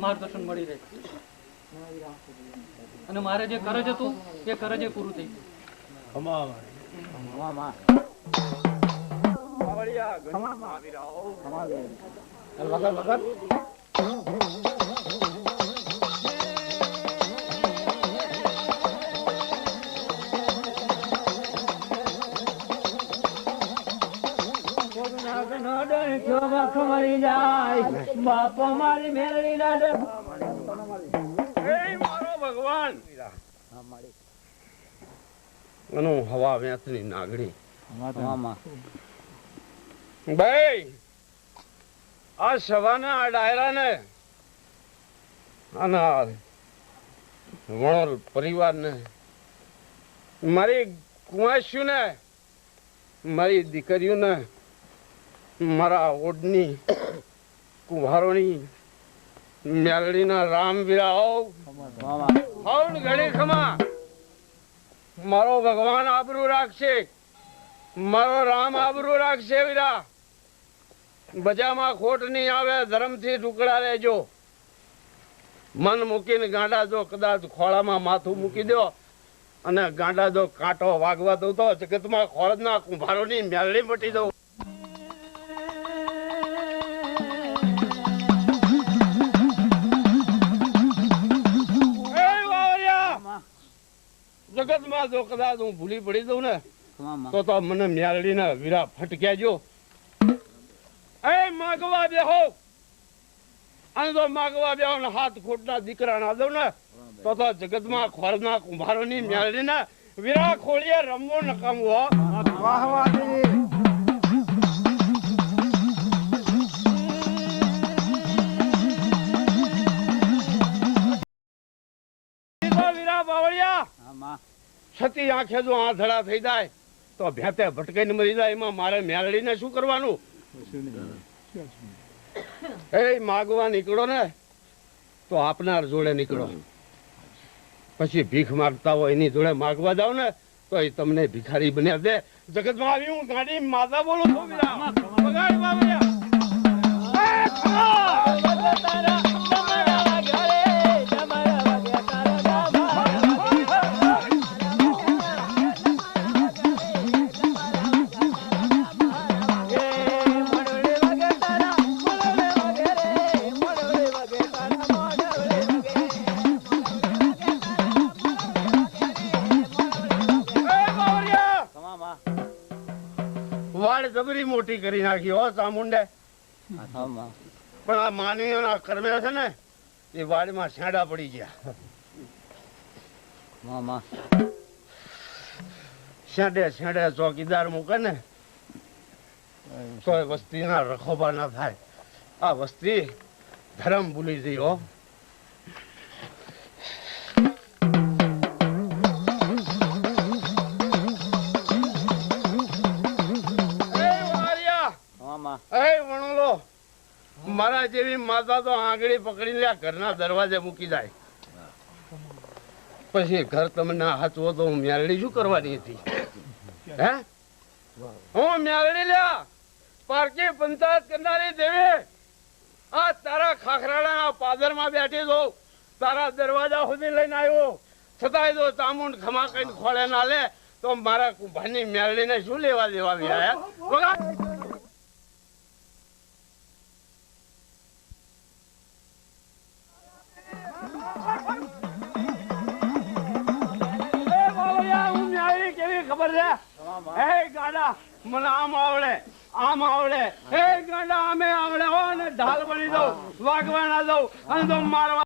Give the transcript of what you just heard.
માર્ગદર્શન મળી રહે અને મારે જે કરજ હતું એ કરજ એ પૂરું થઈ ગયું બાપો મારી મેળવી ના મારો ભગવાન એનું હવા વેચની નાગડી. ભાઈ આ સવાના આ ડાયરા ને અને આ વણોલ પરિવાર ને મારી કુંવાસ્યું ને મારી મારા ઓડની કુંભારોની, મેલડીના રામ વિરાવ હવન ખમા મારો ભગવાન આબરૂ રાખશે. મારો રામ આબરૂ રાખશે વિરા. બજામાં ખોટ નહીં આવે, ધર્મથી ટુકડા લેજો. મન મૂકીને ગાંડા જો કદાચ ખોળામાં માથું મૂકી દો. અને ગાંડા જો કાંટો વાગવા દઉં તો જગતમાં ખોળના કુંભારોની મેળડી મટી દઉં જગતમાં જો કદાચ હું ભૂલી પડી દઉં ને તો તો મને મ્યાલડીના વીરા ફટક્યા જો એ માગવા બેહો અને તો માગવા બેહો ને હાથ ખોટના દીકરા ના દઉં ને તો તો જગતમાં ખોરના કુંભારોની મ્યાલડીના વીરા ખોળીએ રમવો નકામવો હો. વાહ વાહ વીરા બાવળિયા. છતી આંખે જો આંધળા થઈ જાય, તો ભેતે ભટકાઈને મરી જાય, એમાં મારે મેળડીને શું કરવાનું? એ માગવા નીકળો ને, તો આપનાર જોડે નીકળો. પછી ભીખ માગતા હોય એની જોડે માગવા જાવ ને, તો એ તમને ભિખારી બન્યા દે જગતમાં આવી હું ગાડી, માતા બોલું છું. વગાડ જબરી મોટી કરી નાખી હો ચામુંડે પણ આ માનવીઓના કર્મે છે ને એ વાડીમાં છાંડા પડી ગયા. છેડે છેડે ચોકીદાર મૂકે ને તો વસ્તીના રખોબા ના થાય. આ વસ્તી ધર્મ ભૂલી ગઈ હો. મારા જેવી માતા તો આંગળી પકડીને ઘરના દરવાજે મૂકી જાય. પછી ઘર તમને હાચવો તો હું મ્યાલડી શું કરવાની હતી? હે? હું મ્યાલડી લ્યા. પારકી પંચાયત કરનારી દેવી. આ તારા ખાખરાના પાદરમાં બેઠી દો તારા દરવાજા સુધી લઈને આવ્યો. છતાંય તો ચામુંડ ખમા કઈ ખોળે ના લે, તો મારા કુંભાની મ્યાલડીને શું લેવા દેવા વ્યા એ ગાડા, મને આમ આવડે આમ આવડે. હે ગાડા અમે આવડે. હો ને ઢાલ બની દઉં વાગવાના દઉં, અને તો મારવા